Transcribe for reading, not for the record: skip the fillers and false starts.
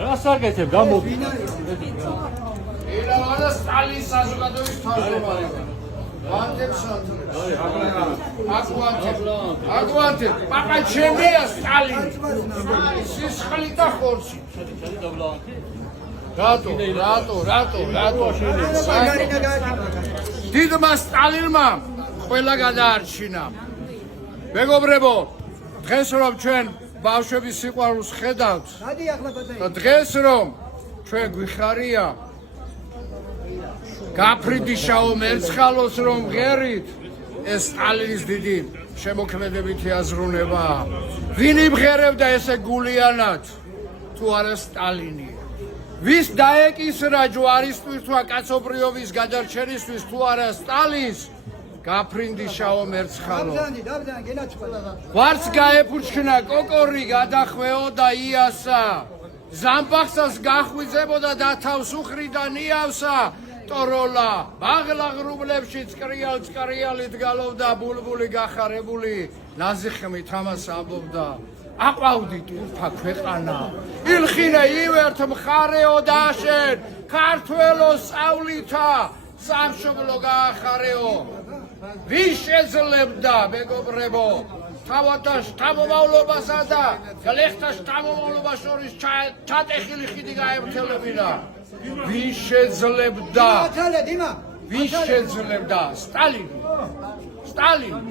რასაკეთებ გამოდი ერავადა სტალინის საზოგადოების თავმჯდომარე აგვანტებ პაპა ჩემია სტალინი სისხლი და ხორცი რატო დიდმა სტალინმა ყველა გადაარჩინა მეგობრებო დღეს რომ ჩვენ ბავშვების სიყვარულს ხედავთ და დღეს რომ ჩვენ გვიხარია გაფრინდიშაო მერცხალოს რომ ღერით ეს სტალინის დიდი შემოქმედებითი აზროვნებაა ვინ იმღერებდა ესე გულიანად თუ არა სტალინი ვის დაეკისრა ჯვარისთვის თუ კაცობრიობის გადარჩენისთვის თუ არა სტალინს გაფრინდიშაო მერცხალო ვარც გაეფუჩქნა კოკორი გადახვეო და იასა ზამბახსას გახვიძებოდა და თავს უხრიდან იავსა ტოროლა ბაღლა ღრუბლებში წკრიალით გალობდა ბულბული გახარებული ნაზიხმით ამას ამბობდა აყვავდით ურფა ქვეყანა ილხინე ივერთ მხარეო დაშენ ქართველო სწავლითა სამშობლო გაახარეო ვის შეძლებდა მეგობრებო თავათა შთამომავლობასა და გლეხთა შთამომავლობას შორის ჩატეხილი ხიდი გაემრთელებინა ვის შეძლებდა სტალინი